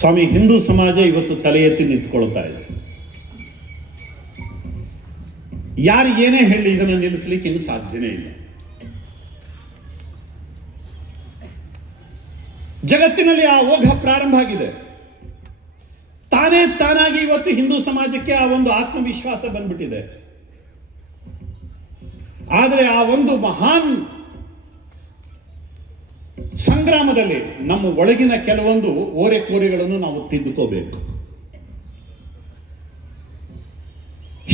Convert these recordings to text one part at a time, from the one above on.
ಸ್ವಾಮಿ, ಹಿಂದೂ ಸಮಾಜ ಇವತ್ತು ತಲೆ ಎತ್ತಿ ನಿಂತ್ಕೊಳ್ತಾ ಇದೆ. ಯಾರು ಏನೇ ಹೇಳಿ ಇದನ್ನು ನಿಲ್ಲಿಸಲಿಕ್ಕೆ ಇನ್ನು ಸಾಧ್ಯನೇ ಇಲ್ಲ. ಜಗತ್ತಿನಲ್ಲಿ ಆ ಓಘ ಪ್ರಾರಂಭ ಆಗಿದೆ. ತಾನಾಗಿ ಇವತ್ತು ಹಿಂದೂ ಸಮಾಜಕ್ಕೆ ಆ ಒಂದು ಆತ್ಮವಿಶ್ವಾಸ ಬಂದ್ಬಿಟ್ಟಿದೆ. ಆದರೆ ಆ ಒಂದು ಮಹಾನ್ ಸಂಗ್ರಾಮದಲ್ಲಿ ನಮ್ಮ ಒಳಗಿನ ಕೆಲವೊಂದು ಓರೆಕೋರೆಗಳನ್ನು ನಾವು ತಿದ್ದುಕೋಬೇಕು.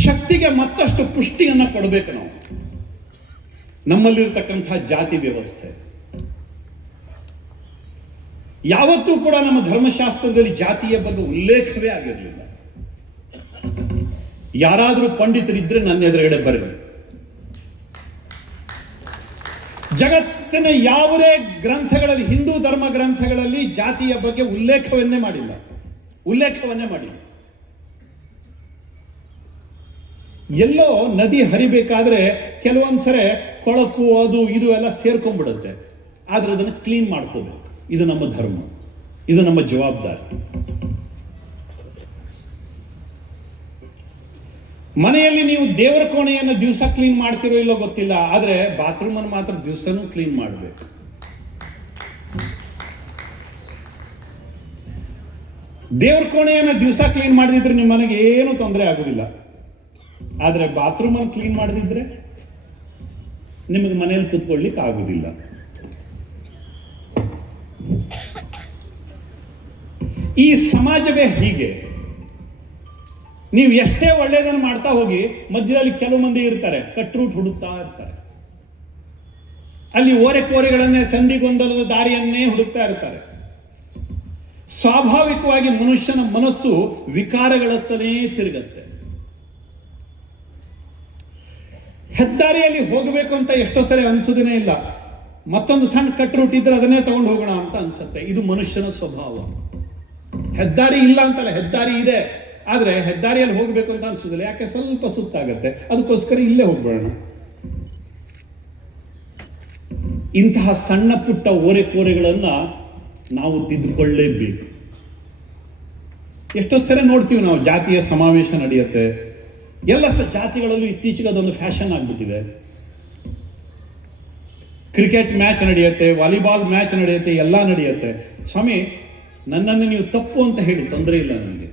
ಶಕ್ತಿಗೆ ಮತ್ತಷ್ಟು ಪುಷ್ಟಿಯನ್ನು ಕೊಡಬೇಕು. ನಾವು ನಮ್ಮಲ್ಲಿರ್ತಕ್ಕಂಥ ಜಾತಿ ವ್ಯವಸ್ಥೆ ಯಾವತ್ತೂ ಕೂಡ ನಮ್ಮ ಧರ್ಮಶಾಸ್ತ್ರದಲ್ಲಿ ಜಾತಿಯ ಬಗ್ಗೆ ಉಲ್ಲೇಖವೇ ಆಗಿರಲಿಲ್ಲ. ಯಾರಾದರೂ ಪಂಡಿತರಿದ್ರೆ ನನ್ನ ಎದುರುಗಡೆ ಬರಲಿ. ಜಗತ್ತಿನ ಯಾವುದೇ ಗ್ರಂಥಗಳಲ್ಲಿ, ಹಿಂದೂ ಧರ್ಮ ಗ್ರಂಥಗಳಲ್ಲಿ ಜಾತಿಯ ಬಗ್ಗೆ ಉಲ್ಲೇಖವನ್ನೇ ಮಾಡಿಲ್ಲ. ಎಲ್ಲೋ ನದಿ ಹರಿಬೇಕಾದ್ರೆ ಕೆಲವೊಂದ್ಸರಿ ಕೊಳಕು ಅದು ಇದು ಎಲ್ಲ ಸೇರ್ಕೊಂಡ್ಬಿಡುತ್ತೆ. ಆದ್ರೆ ಅದನ್ನು ಕ್ಲೀನ್ ಮಾಡ್ಕೋಬೇಕು. ಇದು ನಮ್ಮ ಧರ್ಮ, ಇದು ನಮ್ಮ ಜವಾಬ್ದಾರಿ. ಮನೆಯಲ್ಲಿ ನೀವು ದೇವರ ಕೋಣೆಯನ್ನು ದಿವಸ ಕ್ಲೀನ್ ಮಾಡ್ತಿರೋ ಇಲ್ಲೋ ಗೊತ್ತಿಲ್ಲ, ಆದ್ರೆ ಬಾತ್ರೂಮ್ ಅನ್ನು ಮಾತ್ರ ದಿವಸನೂ ಕ್ಲೀನ್ ಮಾಡಬೇಕು. ದೇವರ ಕೋಣೆಯನ್ನು ದಿವಸ ಕ್ಲೀನ್ ಮಾಡದಿದ್ರೆ ನಿಮ್ಮ ಮನೆಗೆ ಏನು ತೊಂದರೆ ಆಗುದಿಲ್ಲ. ಆದ್ರೆ ಬಾತ್ರೂಮ್ ಅನ್ನು ಕ್ಲೀನ್ ಮಾಡದಿದ್ರೆ ನಿಮಗೆ ಮನೆಯಲ್ಲಿ ಕೂತ್ಕೊಳ್ಳಿಕ್ಕೆ ಆಗುದಿಲ್ಲ. ಈ ಸಮಾಜವೇ ಹೀಗೆ. ನೀವು ಎಷ್ಟೇ ಒಳ್ಳೆಯದನ್ನು ಮಾಡ್ತಾ ಹೋಗಿ, ಮಧ್ಯದಲ್ಲಿ ಕೆಲವು ಮಂದಿ ಇರ್ತಾರೆ, ಕಟ್ ರೂಟ್ ಹುಡುಕ್ತಾ ಇರ್ತಾರೆ. ಅಲ್ಲಿ ಓರೆಕೋರೆಗಳನ್ನೇ, ಸಂಧಿಗೊಂದಲದ ದಾರಿಯನ್ನೇ ಹುಡುಕ್ತಾ ಇರ್ತಾರೆ. ಸ್ವಾಭಾವಿಕವಾಗಿ ಮನುಷ್ಯನ ಮನಸ್ಸು ವಿಕಾರಗಳತ್ತನೇ ತಿರುಗತ್ತೆ. ಹೆದ್ದಾರಿಯಲ್ಲಿ ಹೋಗಬೇಕು ಅಂತ ಎಷ್ಟೋ ಸರಿ ಅನ್ಸುವುದೇ ಇಲ್ಲ. ಮತ್ತೊಂದು ಸಣ್ಣ ಕಟ್ ರೂಟ್ ಇದ್ರೆ ಅದನ್ನೇ ತಗೊಂಡು ಹೋಗೋಣ ಅಂತ ಅನ್ಸುತ್ತೆ. ಇದು ಮನುಷ್ಯನ ಸ್ವಭಾವ. ಹೆದ್ದಾರಿ ಇಲ್ಲ ಅಂತಲ್ಲ, ಹೆದ್ದಾರಿ ಇದೆ, ಆದ್ರೆ ಹೆದ್ದಾರಿಯಲ್ಲಿ ಹೋಗ್ಬೇಕು ಅಂತ ಅನ್ಸುದಿಲ್ಲ. ಯಾಕೆ? ಸ್ವಲ್ಪ ಸುತ್ತಾಗತ್ತೆ, ಅದಕ್ಕೋಸ್ಕರ ಇಲ್ಲೇ ಹೋಗ್ಬೇಡ. ಇಂತಹ ಸಣ್ಣ ಪುಟ್ಟ ಓರೆಕೋರೆಗಳನ್ನ ನಾವು ತಿದ್ದುಕೊಳ್ಳೇಬೇಕು. ಎಷ್ಟೋ ಸರಿ ನೋಡ್ತೀವಿ ನಾವು, ಜಾತಿಯ ಸಮಾವೇಶ ನಡೆಯುತ್ತೆ. ಎಲ್ಲ ಜಾತಿಗಳಲ್ಲೂ ಇತ್ತೀಚೆಗೆ ಅದೊಂದು ಫ್ಯಾಷನ್ ಆಗ್ಬಿಟ್ಟಿದೆ. ಕ್ರಿಕೆಟ್ ಮ್ಯಾಚ್ ನಡೆಯುತ್ತೆ, ವಾಲಿಬಾಲ್ ಮ್ಯಾಚ್ ನಡೆಯುತ್ತೆ, ಎಲ್ಲ ನಡೆಯುತ್ತೆ. ಸ್ವಾಮಿ, ನನ್ನನ್ನು ನೀವು ತಪ್ಪು ಅಂತ ಹೇಳಿ ತೊಂದರೆ ಇಲ್ಲ, ನನಗೆ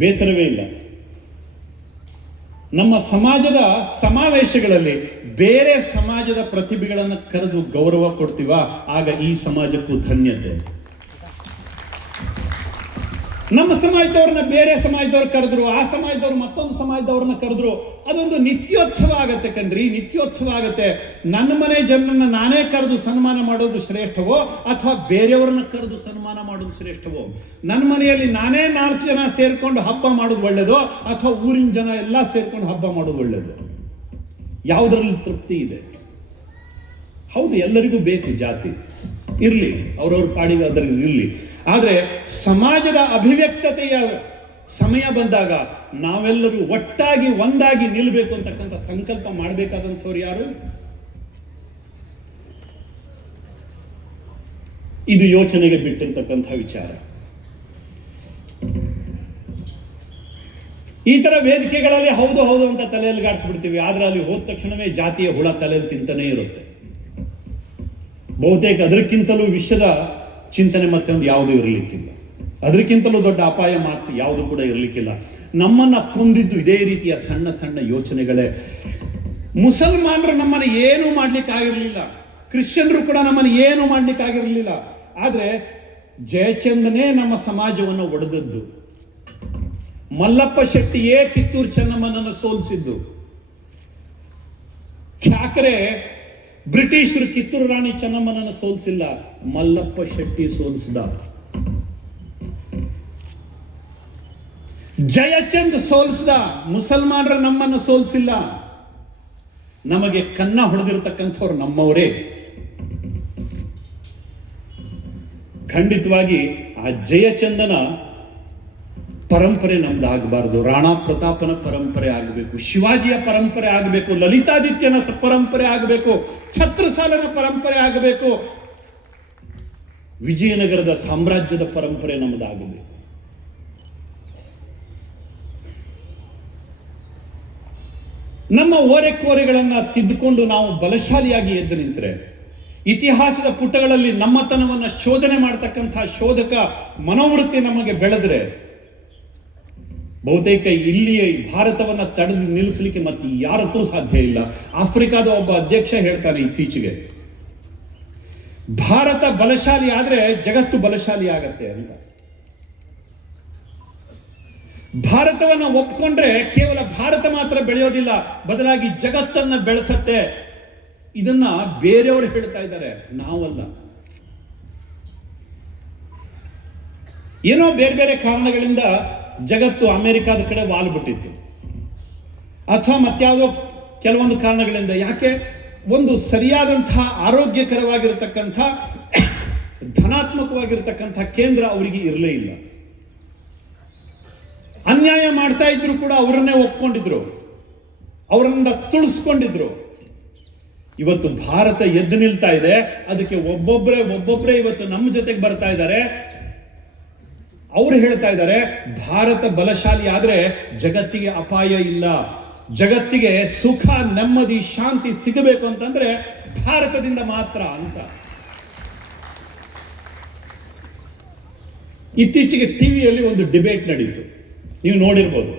ಬೇಸರವೇ ಇಲ್ಲ. ನಮ್ಮ ಸಮಾಜದ ಸಮಾವೇಶಗಳಲ್ಲಿ ಬೇರೆ ಸಮಾಜದ ಪ್ರತಿಭೆಗಳನ್ನು ಕರೆದು ಗೌರವ ಕೊಡ್ತೀವ, ಆಗ ಈ ಸಮಾಜಕ್ಕೂ ಧನ್ಯತೆ. ನಮ್ಮ ಸಮಾಜದವ್ರನ್ನ ಬೇರೆ ಸಮಾಜದವ್ರು ಕರೆದ್ರು, ಆ ಸಮಾಜದವ್ರು ಮತ್ತೊಂದು ಸಮಾಜದವ್ರನ್ನ ಕರೆದ್ರು, ಅದೊಂದು ನಿತ್ಯೋತ್ಸವ ಆಗತ್ತೆ ಕಣ್ರಿ, ನಿತ್ಯೋತ್ಸವ ಆಗತ್ತೆ. ನನ್ನ ಮನೆ ಜನರನ್ನ ನಾನೇ ಕರೆದು ಸನ್ಮಾನ ಮಾಡೋದು ಶ್ರೇಷ್ಠವೋ ಅಥವಾ ಬೇರೆಯವ್ರನ್ನ ಕರೆದು ಸನ್ಮಾನ ಮಾಡೋದು ಶ್ರೇಷ್ಠವೋ? ನನ್ನ ಮನೆಯಲ್ಲಿ ನಾನೇ 4 ಜನ ಸೇರ್ಕೊಂಡು ಹಬ್ಬ ಮಾಡೋದು ಒಳ್ಳೇದು ಅಥವಾ ಊರಿನ ಜನ ಎಲ್ಲ ಸೇರ್ಕೊಂಡು ಹಬ್ಬ ಮಾಡೋದು ಒಳ್ಳೇದು? ಯಾವುದರಲ್ಲಿ ತೃಪ್ತಿ ಇದೆ? ಹೌದು, ಎಲ್ಲರಿಗೂ ಬೇಕು ಜಾತಿ, ಇರ್ಲಿ, ಅವ್ರವ್ರ ಪಾಡಿಗೆ ಅದರಲ್ಲಿ ಇರಲಿ. ಆದರೆ ಸಮಾಜದ ಅಭಿವ್ಯಕ್ತತೆಯ ಸಮಯ ಬಂದಾಗ ನಾವೆಲ್ಲರೂ ಒಟ್ಟಾಗಿ ಒಂದಾಗಿ ನಿಲ್ಲಬೇಕು ಅಂತಕ್ಕಂಥ ಸಂಕಲ್ಪ ಮಾಡಬೇಕಾದಂಥವ್ರು ಯಾರು? ಇದು ಯೋಚನೆಗೆ ಬಿಟ್ಟಿರ್ತಕ್ಕಂಥ ವಿಚಾರ. ಈ ತರ ವೇದಿಕೆಗಳಲ್ಲಿ ಹೌದು ಹೌದು ಅಂತ ತಲೆಯಲ್ಲಿ ಗಾಡಿಸ್ಬಿಡ್ತೀವಿ, ಆದ್ರೆ ಅಲ್ಲಿ ಹೋದ ತಕ್ಷಣವೇ ಜಾತಿಯ ಹುಳ ತಲೆಯಲ್ಲಿ ತಿಂತಾನೆ ಇರುತ್ತೆ. ಬಹುತೇಕ ಅದಕ್ಕಿಂತಲೂ ವಿಷದ ಚಿಂತನೆ ಮತ್ತೆ ಒಂದು ಯಾವುದೂ ಇರಲಿಕ್ಕಿಲ್ಲ. ಅದಕ್ಕಿಂತಲೂ ದೊಡ್ಡ ಅಪಾಯ ಮಾತು ಯಾವುದು ಕೂಡ ಇರಲಿಕ್ಕಿಲ್ಲ. ನಮ್ಮನ್ನ ಕೊಂದಿದ್ದು ಇದೇ ರೀತಿಯ ಸಣ್ಣ ಸಣ್ಣ ಯೋಚನೆಗಳೇ. ಮುಸಲ್ಮಾನರು ನಮ್ಮನ್ನು ಏನು ಮಾಡ್ಲಿಕ್ಕೆ ಆಗಿರಲಿಲ್ಲ, ಕ್ರಿಶ್ಚಿಯನ್ರು ಕೂಡ ನಮ್ಮನ್ನು ಏನು ಮಾಡ್ಲಿಕ್ಕೆ ಆಗಿರಲಿಲ್ಲ. ಆದ್ರೆ ಜಯಚಂದನೇ ನಮ್ಮ ಸಮಾಜವನ್ನು ಒಡೆದದ್ದು. ಮಲ್ಲಪ್ಪ ಶೆಟ್ಟಿಯೇ ಕಿತ್ತೂರು ಚೆನ್ನಮ್ಮನನ್ನು ಸೋಲಿಸಿದ್ದು. ಠಾಕರೆ ಬ್ರಿಟಿಷರು ಕಿತ್ತೂರು ರಾಣಿ ಚೆನ್ನಮ್ಮನನ್ನು ಸೋಲಿಸಿಲ್ಲ, ಮಲ್ಲಪ್ಪ ಶೆಟ್ಟಿ ಸೋಲಿಸಿದ. ಜಯಚಂದ್ ಸೋಲಿಸಿದ, ಮುಸಲ್ಮಾನರ ನಮ್ಮನ್ನು ಸೋಲಿಸಿಲ್ಲ. ನಮಗೆ ಕನ್ನ ಹೊಡೆದಿರತಕ್ಕಂಥವ್ರು ನಮ್ಮವರೇ. ಖಂಡಿತವಾಗಿ ಆ ಜಯಚಂದನ ಪರಂಪರೆ ನಮ್ದಾಗಬಾರದು. ರಾಣಾ ಪ್ರತಾಪನ ಪರಂಪರೆ ಆಗಬೇಕು, ಶಿವಾಜಿಯ ಪರಂಪರೆ ಆಗಬೇಕು, ಲಲಿತಾದಿತ್ಯನ ಪರಂಪರೆ ಆಗಬೇಕು, ಛತ್ರಸಾಲನ ಪರಂಪರೆ ಆಗಬೇಕು. ವಿಜಯನಗರದ ಸಾಮ್ರಾಜ್ಯದ ಪರಂಪರೆ ನಮ್ಮದಾಗಲಿ. ನಮ್ಮ ಓರೆಕೋರೆಗಳನ್ನ ತಿದ್ದುಕೊಂಡು ನಾವು ಬಲಶಾಲಿಯಾಗಿ ಎದ್ದು ನಿಂತರೆ, ಇತಿಹಾಸದ ಪುಟಗಳಲ್ಲಿ ನಮ್ಮತನವನ್ನು ಶೋಧನೆ ಮಾಡತಕ್ಕಂಥ ಶೋಧಕ ಮನೋವೃತ್ತಿ ನಮಗೆ ಬೆಳೆದ್ರೆ, ಬಹುತೇಕ ಇಲ್ಲಿಯ ಭಾರತವನ್ನ ತಡೆದು ನಿಲ್ಲಿಸಲಿಕ್ಕೆ ಮತ್ತೆ ಯಾರತ್ತೂ ಸಾಧ್ಯ ಇಲ್ಲ. ಆಫ್ರಿಕಾದ ಒಬ್ಬ ಅಧ್ಯಕ್ಷ ಹೇಳ್ತಾನೆ ಇತ್ತೀಚೆಗೆ, ಭಾರತ ಬಲಶಾಲಿ ಆದ್ರೆ ಜಗತ್ತು ಬಲಶಾಲಿ ಆಗತ್ತೆ ಅಂತ. ಭಾರತವನ್ನ ಒಪ್ಕೊಂಡ್ರೆ ಕೇವಲ ಭಾರತ ಮಾತ್ರ ಬೆಳೆಯೋದಿಲ್ಲ, ಬದಲಾಗಿ ಜಗತ್ತನ್ನ ಬೆಳೆಸತ್ತೆ. ಇದನ್ನ ಬೇರೆಯವರು ಹೇಳ್ತಾ ಇದ್ದಾರೆ, ನಾವಲ್ಲ. ಏನೋ ಬೇರೆ ಬೇರೆ ಕಾರಣಗಳಿಂದ ಜಗತ್ತು ಅಮೆರಿಕಾದ ಕಡೆ ವಾಲ್ಬಿಟ್ಟಿತ್ತು, ಅಥವಾ ಮತ್ಯಾವುದೋ ಕೆಲವೊಂದು ಕಾರಣಗಳಿಂದ. ಯಾಕೆ? ಒಂದು ಸರಿಯಾದಂತಹ ಆರೋಗ್ಯಕರವಾಗಿರತಕ್ಕಂಥ ಧನಾತ್ಮಕವಾಗಿರತಕ್ಕಂಥ ಕೇಂದ್ರ ಅವರಿಗೆ ಇರಲೇ ಇಲ್ಲ. ಅನ್ಯಾಯ ಮಾಡ್ತಾ ಇದ್ರು ಕೂಡ ಅವರನ್ನೇ ಒಪ್ಕೊಂಡಿದ್ರು, ಅವರನ್ನ ತುಳಿಸ್ಕೊಂಡಿದ್ರು. ಇವತ್ತು ಭಾರತ ಎದ್ದು ನಿಲ್ತಾ ಇದೆ, ಅದಕ್ಕೆ ಒಬ್ಬೊಬ್ಬರೇ ಇವತ್ತು ನಮ್ಮ ಜೊತೆಗೆ ಬರ್ತಾ ಇದ್ದಾರೆ. ಅವರು ಹೇಳ್ತಾ ಇದ್ದಾರೆ, ಭಾರತ ಬಲಶಾಲಿ ಆದ್ರೆ ಜಗತ್ತಿಗೆ ಅಪಾಯ ಇಲ್ಲ, ಜಗತ್ತಿಗೆ ಸುಖ ನೆಮ್ಮದಿ ಶಾಂತಿ ಸಿಗಬೇಕು ಅಂತಂದ್ರೆ ಭಾರತದಿಂದ ಮಾತ್ರ ಅಂತ. ಇತ್ತೀಚೆಗೆ ಟಿವಿಯಲ್ಲಿ ಒಂದು ಡಿಬೇಟ್ ನಡೀತು, ನೀವು ನೋಡಿರ್ಬೋದು.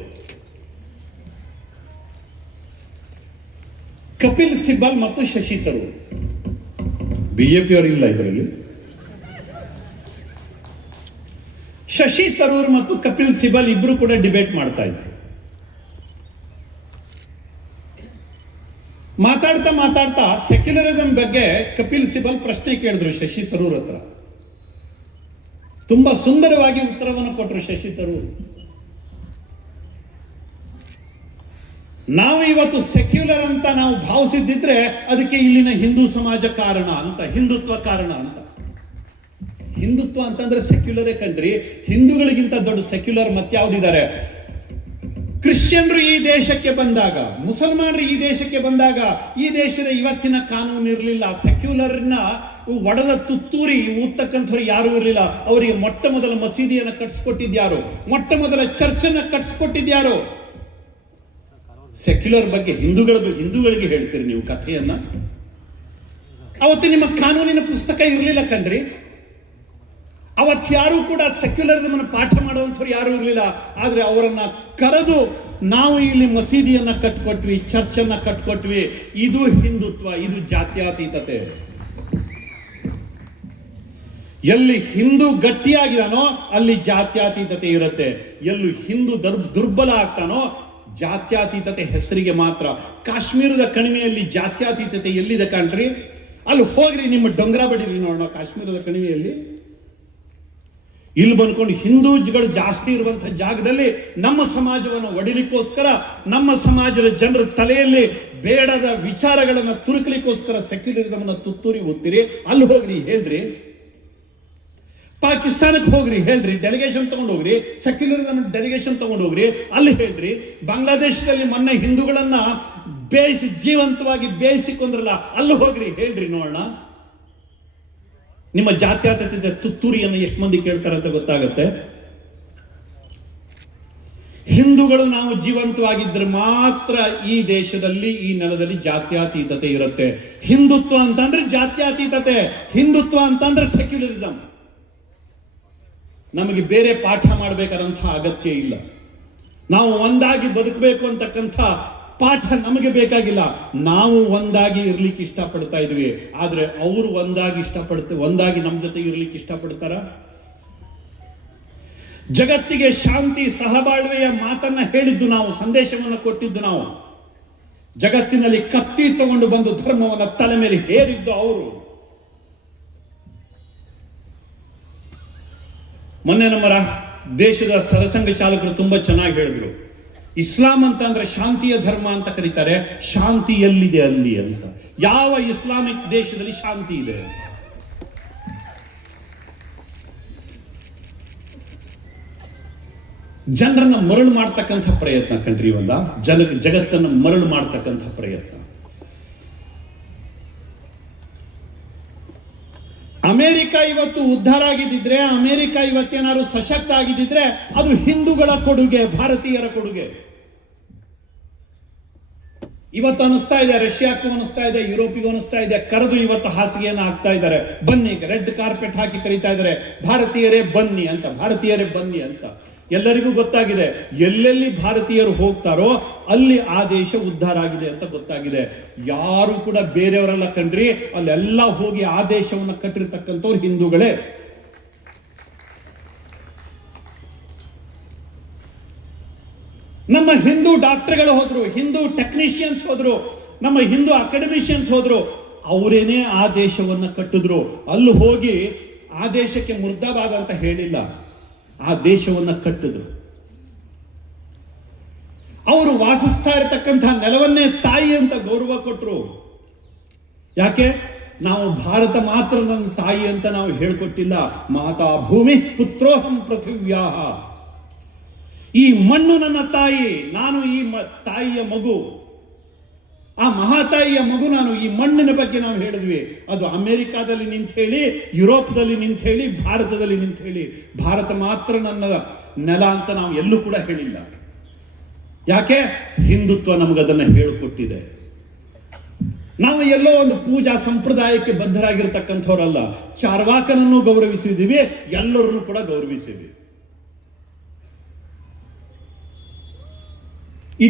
ಕಪಿಲ್ ಸಿಬಲ್ ಮತ್ತು ಶಶಿ ತರೂರ್, ಬಿಜೆಪಿ ಅವರು ಇಲ್ಲ ಇದರಲ್ಲಿ. ಶಶಿ ತರೂರ್ ಮತ್ತು ಕಪಿಲ್ ಸಿಬಲ್ ಇಬ್ರು ಕೂಡ ಡಿಬೇಟ್ ಮಾಡ್ತಾ ಇದ್ರು. ಮಾತಾಡ್ತಾ ಸೆಕ್ಯುಲರಿಸಂ ಬಗ್ಗೆ ಕಪಿಲ್ ಸಿಬಲ್ ಪ್ರಶ್ನೆ ಕೇಳಿದ್ರು ಶಶಿ ತರೂರ್ ಹತ್ರ. ತುಂಬಾ ಸುಂದರವಾಗಿ ಉತ್ತರವನ್ನು ಕೊಟ್ಟರು ಶಶಿ ತರೂರ್. ನಾವು ಇವತ್ತು ಸೆಕ್ಯುಲರ್ ಅಂತ ನಾವು ಭಾವಿಸಿದ್ದಿದ್ರೆ ಅದಕ್ಕೆ ಇಲ್ಲಿನ ಹಿಂದೂ ಸಮಾಜ ಕಾರಣ ಅಂತ, ಹಿಂದುತ್ವ ಕಾರಣ ಅಂತ. ಹಿಂದುತ್ವ ಅಂತಂದ್ರೆ ಸೆಕ್ಯುಲರೇ ಕಣ್ರಿ. ಹಿಂದೂಗಳಿಗಿಂತ ದೊಡ್ಡ ಸೆಕ್ಯುಲರ್ ಮತ್ಯಾವುದಿದ್ದಾರೆ? ಕ್ರಿಶ್ಚಿಯನ್ರು ಈ ದೇಶಕ್ಕೆ ಬಂದಾಗ, ಮುಸಲ್ಮಾನರು ಈ ದೇಶಕ್ಕೆ ಬಂದಾಗ ಈ ದೇಶದ ಇವತ್ತಿನ ಕಾನೂನು ಇರಲಿಲ್ಲ. ಸೆಕ್ಯುಲರ್ನ ಒಡೆದ ತುತ್ತೂರಿ ಊತ್ತಕ್ಕಂಥವ್ರು ಯಾರು ಇರಲಿಲ್ಲ. ಅವರಿಗೆ ಮೊಟ್ಟ ಮೊದಲ ಮಸೀದಿಯನ್ನು ಕಟ್ಸ್ಕೊಟ್ಟಿದ್ಯಾರು? ಮೊಟ್ಟ ಮೊದಲ ಚರ್ಚನ್ನ ಕಟ್ಸ್ಕೊಟ್ಟಿದ್ಯಾರು? ಸೆಕ್ಯುಲರ್ ಬಗ್ಗೆ ಹಿಂದೂಗಳಿಗೆ ಹೇಳ್ತೀರಿ ನೀವು ಕಥೆಯನ್ನ? ಅವತ್ತು ನಿಮ್ಮ ಕಾನೂನಿನ ಪುಸ್ತಕ ಇರಲಿಲ್ಲ ಕಣ್ರಿ. ಅವತ್ತು ಯಾರು ಕೂಡ ಸೆಕ್ಯುಲರಿಸಮ್ ಪಾಠ ಮಾಡುವಂಥವ್ರು ಯಾರು ಇರಲಿಲ್ಲ. ಆದ್ರೆ ಅವರನ್ನ ಕರೆದು ನಾವು ಇಲ್ಲಿ ಮಸೀದಿಯನ್ನ ಕಟ್ಕೊಟ್ವಿ, ಚರ್ಚನ್ನ ಕಟ್ಕೊಟ್ವಿ. ಇದು ಹಿಂದುತ್ವ, ಇದು ಜಾತ್ಯತೀತತೆ. ಎಲ್ಲಿ ಹಿಂದೂ ಗಟ್ಟಿಯಾಗಿದಾನೋ ಅಲ್ಲಿ ಜಾತ್ಯತೀತತೆ ಇರುತ್ತೆ. ಎಲ್ಲಿ ಹಿಂದೂ ದುರ್ಬಲ ಆಗ್ತಾನೋ ಜಾತ್ಯತೀತತೆ ಹೆಸರಿಗೆ ಮಾತ್ರ. ಕಾಶ್ಮೀರದ ಕಣಿವೆಯಲ್ಲಿ ಜಾತ್ಯತೀತತೆ ಎಲ್ಲಿದೆ ಕಾಣ್ರಿ? ಅಲ್ಲಿ ಹೋಗ್ರಿ, ನಿಮ್ಮ ಡೊಂಗರ ಬಡಿರಿ ನೋಡೋಣ. ಕಾಶ್ಮೀರದ ಕಣಿವೆಯಲ್ಲಿ ಇಲ್ಲಿ ಬಂದ್ಕೊಂಡು ಹಿಂದೂಗಳು ಜಾಸ್ತಿ ಇರುವಂತಹ ಜಾಗದಲ್ಲಿ ನಮ್ಮ ಸಮಾಜವನ್ನು ಒಡಿಲಿಕ್ಕೋಸ್ಕರ, ನಮ್ಮ ಸಮಾಜದ ಜನರ ತಲೆಯಲ್ಲಿ ಬೇಡದ ವಿಚಾರಗಳನ್ನ ತುರುಕಲಿಕ್ಕೋಸ್ಕರ ಸೆಕ್ಯುಲರಿಸಮ್ ತುತ್ತೂರಿ ಓದ್ತೀರಿ. ಅಲ್ಲಿ ಹೋಗ್ರಿ ಹೇಳ್ರಿ. ಪಾಕಿಸ್ತಾನಕ್ಕೆ ಹೋಗ್ರಿ ಹೇಳ್ರಿ, ಡೆಲಿಗೇಷನ್ ತಗೊಂಡು ಹೋಗ್ರಿ. ಸೆಕ್ಯುಲರಿಸಮ್ ಡೆಲಿಗೇಷನ್ ತಗೊಂಡು ಹೋಗ್ರಿ, ಅಲ್ಲಿ ಹೇಳ್ರಿ. ಬಾಂಗ್ಲಾದೇಶದಲ್ಲಿ ಮೊನ್ನೆ ಹಿಂದೂಗಳನ್ನ ಜೀವಂತವಾಗಿ ಬೇಯಿಸಿಕೊಂಡ್ರಲ್ಲ, ಅಲ್ಲಿ ಹೋಗ್ರಿ ಹೇಳ್ರಿ ನೋಡೋಣ. ನಿಮ್ಮ ಜಾತ್ಯತೀತ ತುತ್ತೂರಿಯನ್ನು ಎಷ್ಟು ಮಂದಿ ಕೇಳ್ತಾರೆ ಅಂತ ಗೊತ್ತಾಗತ್ತೆ. ಹಿಂದೂಗಳು ನಾವು ಜೀವಂತವಾಗಿದ್ರೆ ಮಾತ್ರ ಈ ದೇಶದಲ್ಲಿ, ಈ ನೆಲದಲ್ಲಿ ಜಾತ್ಯತೀತತೆ ಇರುತ್ತೆ. ಹಿಂದುತ್ವ ಅಂತಂದ್ರೆ ಜಾತ್ಯತೀತತೆ, ಹಿಂದುತ್ವ ಅಂತಂದ್ರೆ ಸೆಕ್ಯುಲರಿಸಂ. ನಮಗೆ ಬೇರೆ ಪಾಠ ಮಾಡಬೇಕಾದಂತಹ ಅಗತ್ಯ ಇಲ್ಲ. ನಾವು ಒಂದಾಗಿ ಬದುಕಬೇಕು ಅಂತಕ್ಕಂಥ ಪಾಠ ನಮಗೆ ಬೇಕಾಗಿಲ್ಲ. ನಾವು ಒಂದಾಗಿ ಇರ್ಲಿಕ್ಕೆ ಇಷ್ಟಪಡ್ತಾ ಇದ್ವಿ. ಆದ್ರೆ ಅವರು ಒಂದಾಗಿ ನಮ್ಮ ಜೊತೆ ಇರ್ಲಿಕ್ಕೆ ಇಷ್ಟಪಡ್ತಾರ? ಜಗತ್ತಿಗೆ ಶಾಂತಿ ಸಹಬಾಳ್ವೆಯ ಮಾತನ್ನ ಹೇಳಿದ್ದು ನಾವು, ಸಂದೇಶವನ್ನು ಕೊಟ್ಟಿದ್ದು ನಾವು. ಜಗತ್ತಿನಲ್ಲಿ ಕತ್ತಿ ತಗೊಂಡು ಬಂದು ಧರ್ಮವನ್ನ ತಲೆ ಮೇಲೆ ಹೇರಿದ್ದು ಅವರು. ಮೊನ್ನೆ ನಮ್ಮ ದೇಶದ ಸರಸಂಘ ಚಾಲಕರು ತುಂಬಾ ಚೆನ್ನಾಗಿ ಹೇಳಿದ್ರು. ಇಸ್ಲಾಂ ಅಂತ ಅಂದ್ರೆ ಶಾಂತಿಯ ಧರ್ಮ ಅಂತ ಕರೀತಾರೆ. ಶಾಂತಿ ಎಲ್ಲಿದೆ ಅಲ್ಲಿ ಅಂತ? ಯಾವ ಇಸ್ಲಾಮಿಕ್ ದೇಶದಲ್ಲಿ ಶಾಂತಿ ಇದೆ? ಜನರನ್ನ ಮರಳು ಮಾಡ್ತಕ್ಕಂಥ ಪ್ರಯತ್ನ ಕಣ್ರಿ ಒಂದ, ಜಗತ್ತನ್ನು ಮರಳು ಮಾಡ್ತಕ್ಕಂಥ ಪ್ರಯತ್ನ. ಅಮೆರಿಕ ಇವತ್ತು ಉದ್ಧಾರ ಆಗಿದ್ದಿದ್ರೆ, ಅಮೆರಿಕ ಇವತ್ತೇನಾದ್ರು ಸಶಕ್ತ ಆಗಿದ್ದಿದ್ರೆ ಅದು ಹಿಂದೂಗಳ ಕೊಡುಗೆ, ಭಾರತೀಯರ ಕೊಡುಗೆ. ಇವತ್ತು ಅನಿಸ್ತಾ ಇದೆ, ರಷ್ಯಾಕ್ಕೂ ಅನಿಸ್ತಾ ಇದೆ, ಯುರೋಪಿಗೂ ಅನಿಸ್ತಾ ಇದೆ, ಕರೆದು ಇವತ್ತು ಹಾಸಿಗೆಯನ್ನು ಹಾಕ್ತಾ ಇದ್ದಾರೆ. ಬನ್ನಿ, ರೆಡ್ ಕಾರ್ಪೆಟ್ ಹಾಕಿ ಕರೀತಾ ಇದ್ದಾರೆ, ಭಾರತೀಯರೇ ಬನ್ನಿ ಅಂತ, ಭಾರತೀಯರೇ ಬನ್ನಿ ಅಂತ. ಎಲ್ಲರಿಗೂ ಗೊತ್ತಾಗಿದೆ, ಎಲ್ಲೆಲ್ಲಿ ಭಾರತೀಯರು ಹೋಗ್ತಾರೋ ಅಲ್ಲಿ ಆ ದೇಶ ಉದ್ಧಾರ ಆಗಿದೆ ಅಂತ ಗೊತ್ತಾಗಿದೆ. ಯಾರು ಕೂಡ ಬೇರೆಯವರೆಲ್ಲ ಕಣ್ರಿ, ಅಲ್ಲೆಲ್ಲ ಹೋಗಿ ಆ ದೇಶವನ್ನು ಕಟ್ಟಿರ್ತಕ್ಕಂಥವ್ರು ಹಿಂದೂಗಳೇ. ನಮ್ಮ ಹಿಂದೂ ಡಾಕ್ಟರ್ಗಳು ಹೋದ್ರು, ಹಿಂದೂ ಟೆಕ್ನಿಷಿಯನ್ಸ್ ಹೋದ್ರು, ನಮ್ಮ ಹಿಂದೂ ಅಕಾಡೆಮಿಷಿಯನ್ಸ್ ಹೋದ್ರು, ಅವರೇನೇ ಆ ದೇಶವನ್ನು ಕಟ್ಟಿದ್ರು. ಅಲ್ಲಿ ಹೋಗಿ ಆ ದೇಶಕ್ಕೆ ಮುರ್ದಾಬಾದ್ ಅಂತ ಹೇಳಿಲ್ಲ, ಆ ದೇಶವನ್ನು ಕಟ್ಟಿದ್ರು. ಅವರು ವಾಸಿಸ್ತಾ ಇರತಕ್ಕಂತಹ ನೆಲವನ್ನೇ ತಾಯಿ ಅಂತ ಗೌರವ ಕೊಟ್ಟರು. ಯಾಕೆ? ನಾವು ಭಾರತ ಮಾತ್ರ ನನ್ನ ತಾಯಿ ಅಂತ ನಾವು ಹೇಳ್ಕೊಟ್ಟಿಲ್ಲ. ಮಾತಾ ಭೂಮಿ ಪುತ್ರೋಹಂ ಪೃಥಿವ್ಯಾಹ. ಈ ಮಣ್ಣು ನನ್ನ ತಾಯಿ, ನಾನು ಈ ತಾಯಿಯ ಮಗು, ಆ ಮಹಾತಾಯಿಯ ಮಗು ನಾನು. ಈ ಮಣ್ಣಿನ ಬಗ್ಗೆ ನಾವು ಹೇಳಿದ್ವಿ. ಅದು ಅಮೆರಿಕಾದಲ್ಲಿ ನಿಂತ ಹೇಳಿ, ಯುರೋಪ್ದಲ್ಲಿ ನಿಂತ ಹೇಳಿ, ಭಾರತದಲ್ಲಿ ನಿಂತ ಹೇಳಿ, ಭಾರತ ಮಾತ್ರ ನನ್ನ ನೆಲ ಅಂತ ನಾವು ಎಲ್ಲೂ ಕೂಡ ಹೇಳಿಲ್ಲ. ಯಾಕೆ? ಹಿಂದುತ್ವ ನಮಗದನ್ನು ಹೇಳಿಕೊಟ್ಟಿದೆ. ನಾವು ಎಲ್ಲೋ ಒಂದು ಪೂಜಾ ಸಂಪ್ರದಾಯಕ್ಕೆ ಬದ್ಧರಾಗಿರ್ತಕ್ಕಂಥವ್ರಲ್ಲ. ಚಾರ್ವಾಕನನ್ನು ಗೌರವಿಸಿದ್ದೀವಿ, ಎಲ್ಲರನ್ನು ಕೂಡ ಗೌರವಿಸಿದ್ವಿ.